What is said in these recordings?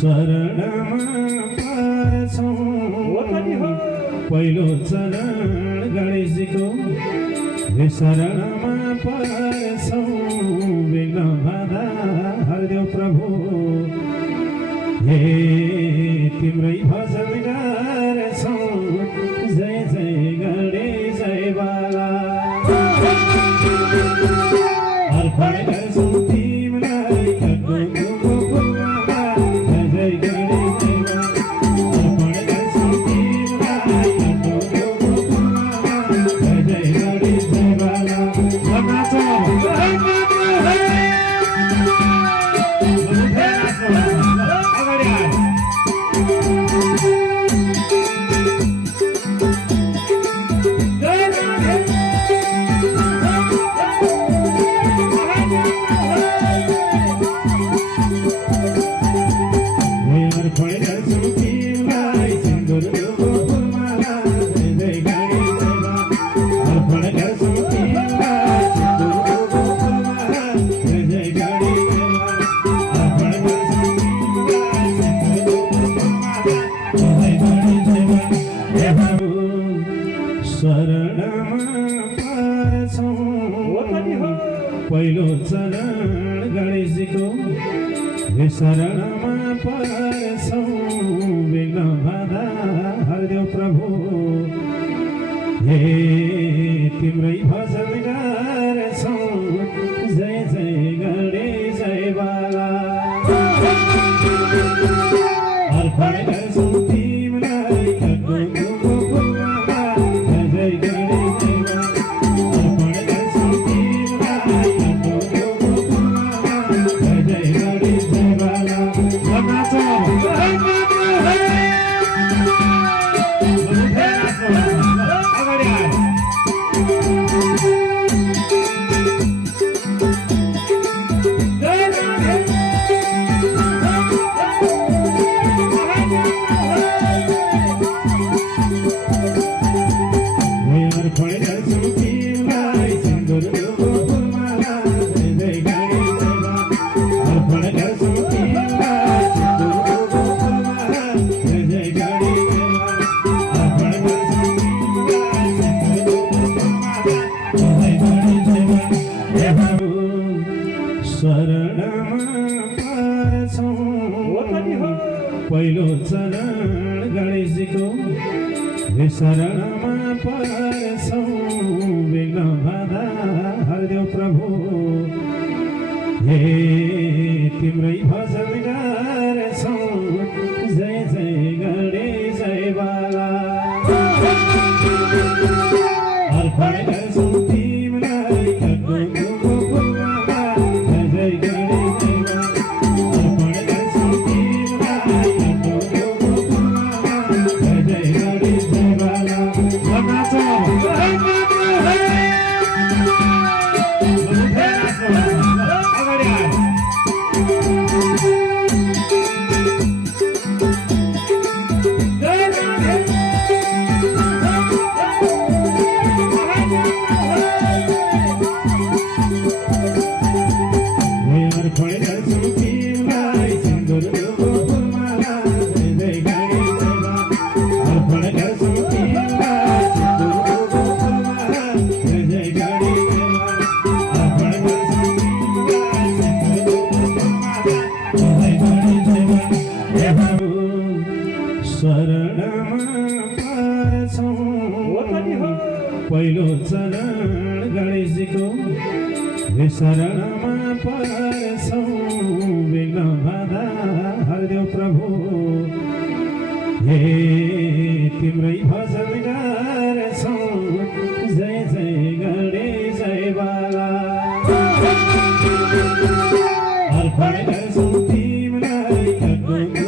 शरणमा पर्छौं पहिलो चरण गणेशजीको हे शरणमा पर्छौं विघ्न बाधा हरिदेव प्रभु हे तिम्रै भजन गर्छौं जय जय गणेश जय बाला अर्पण गर्छौं तिमीलाई अर्पण गर्छौं तिमीलाई जय गणेश जय बाला पहिलो चरण गणेशजीको हे शरणमा पर्छौं विघ्न बाधा हरिदेव प्रभु हे तिम्रै भजन गर्छौं जय जय गणेश जय बाला अर्पण गर्छौं तिमीलाई जय गणेश जय पहिलो चरण गणेशजीको हे शरणमा पर्छौं विघ्न बाधा हरिदेव प्रभु हे तिम्रै भजन गर्छौं जय जय गणेश जय बाला अर्पण गर्छौं तिमीलाई जय गणेश पहिलो चरण गणेशजीको हे शरणमा पर्छौं विघ्न बाधा हरिदेव प्रभु हे तिम्रै भजन गर्छौं जय जय गणेश जय बाला अर्पण गर्छौं तिमीलाई जय गणेश जय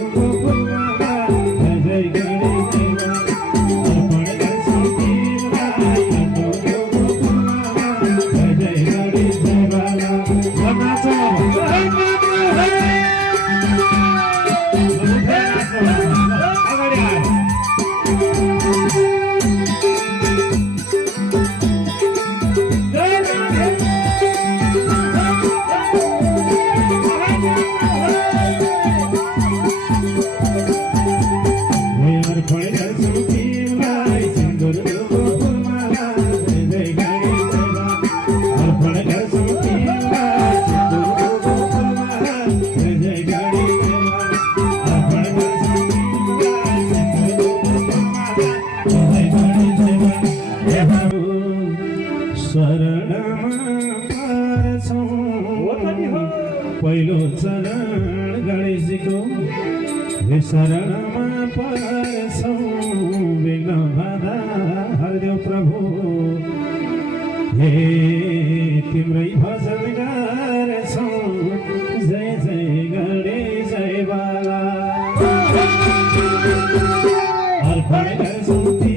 बाला જય ગણેશ દેવા અર્પણ કરશું જય ગણેશ દેવા શરણમાં પારસું પહેલો ચરણ ગણેશજીકો હે શરણમાં પારસું વિઘ્ન બાધા હરદેવ પ્રભુ હે તિમ્રઈ ભજન ગારસું જય જય ગણેશ જય બાલા અર્પણ કરશું